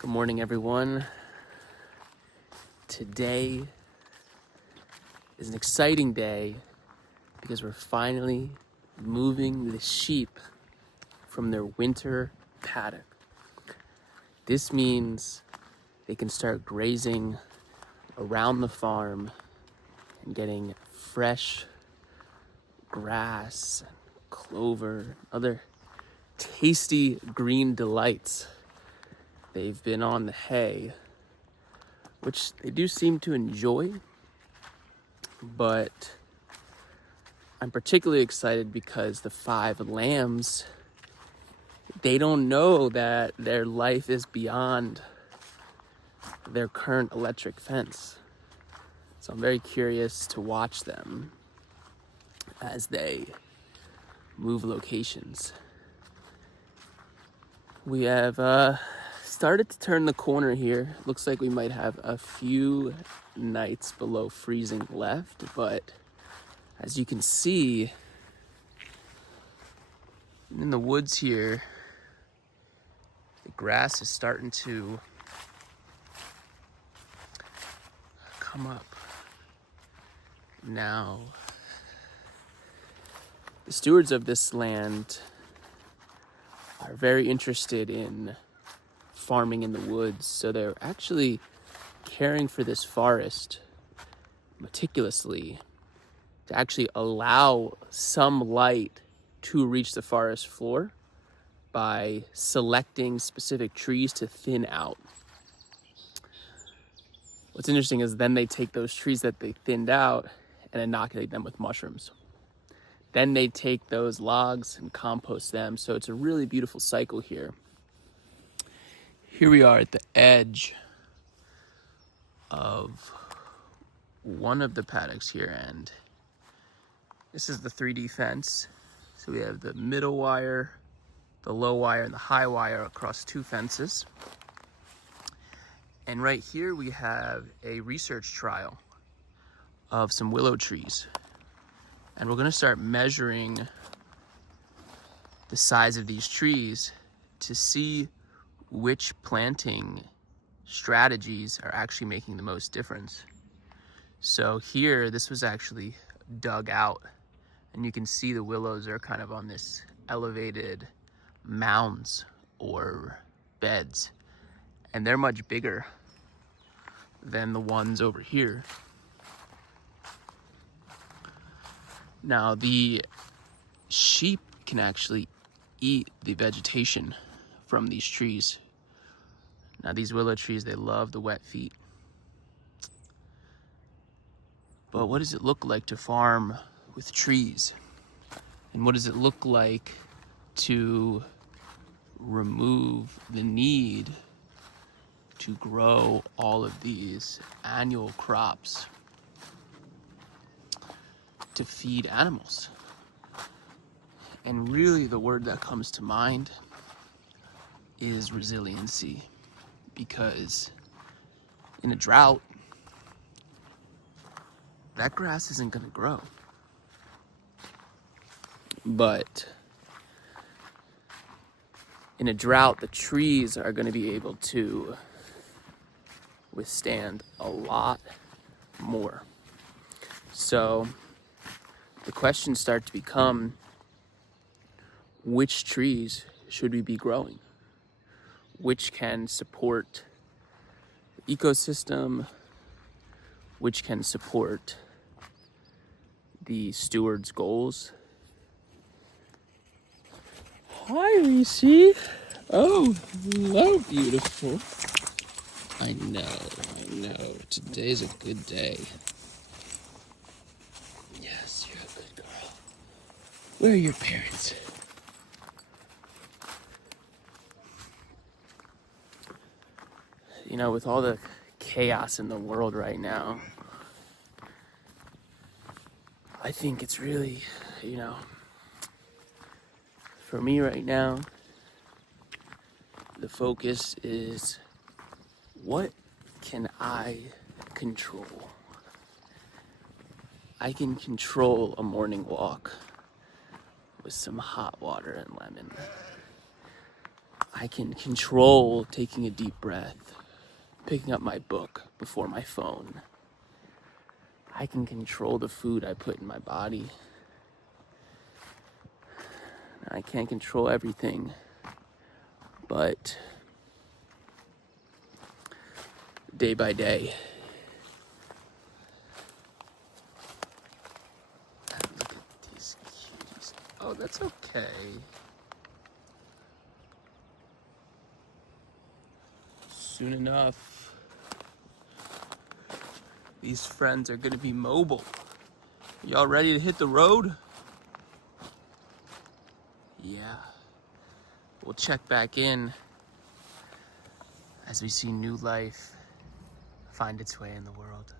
Good morning, everyone. Today is an exciting day because we're finally moving the sheep from their winter paddock. This means they can start grazing around the farm and getting fresh grass, clover, other tasty green delights. They've been on the hay, which they do seem to enjoy, but I'm particularly excited because the 5 lambs, they don't know that their life is beyond their current electric fence. So I'm very curious to watch them as they move locations. We have started to turn the corner here. Looks like we might have a few nights below freezing left, but as you can see in the woods here, the grass is starting to come up. Now, the stewards of this land are very interested in farming in the woods, so they're actually caring for this forest meticulously to actually allow some light to reach the forest floor by selecting specific trees to thin out. What's interesting is then they take those trees that they thinned out and inoculate them with mushrooms. Then they take those logs and compost them, so it's a really beautiful cycle here. Here we are at the edge of one of the paddocks here, and this is the 3D fence. So we have the middle wire, the low wire, and the high wire across 2 fences. And right here we have a research trial of some willow trees. And we're gonna start measuring the size of these trees to see which planting strategies are actually making the most difference. So here, this was actually dug out, and you can see the willows are kind of on this elevated mounds or beds, and they're much bigger than the ones over here. Now, the sheep can actually eat the vegetation from these trees. Now, these willow trees, they love the wet feet. But what does it look like to farm with trees? And what does it look like to remove the need to grow all of these annual crops to feed animals? And really the word that comes to mind is resiliency, because in a drought, that grass isn't going to grow. But in a drought, the trees are going to be able to withstand a lot more. So the questions start to become, which trees should we be growing? Which can support the ecosystem? Which can support the steward's goals? Hi, Reese. Oh, hello, beautiful. I know. Today's a good day. Yes, you're a good girl. Where are your parents? You know, with all the chaos in the world right now, I think it's really, for me right now, the focus is, what can I control? I can control a morning walk with some hot water and lemon. I can control taking a deep breath, picking up my book before my phone. I can control the food I put in my body. I can't control everything, but day by day. Look at these cuties. Oh, that's okay. Soon enough, these friends are gonna be mobile. Y'all ready to hit the road? Yeah. We'll check back in as we see new life find its way in the world.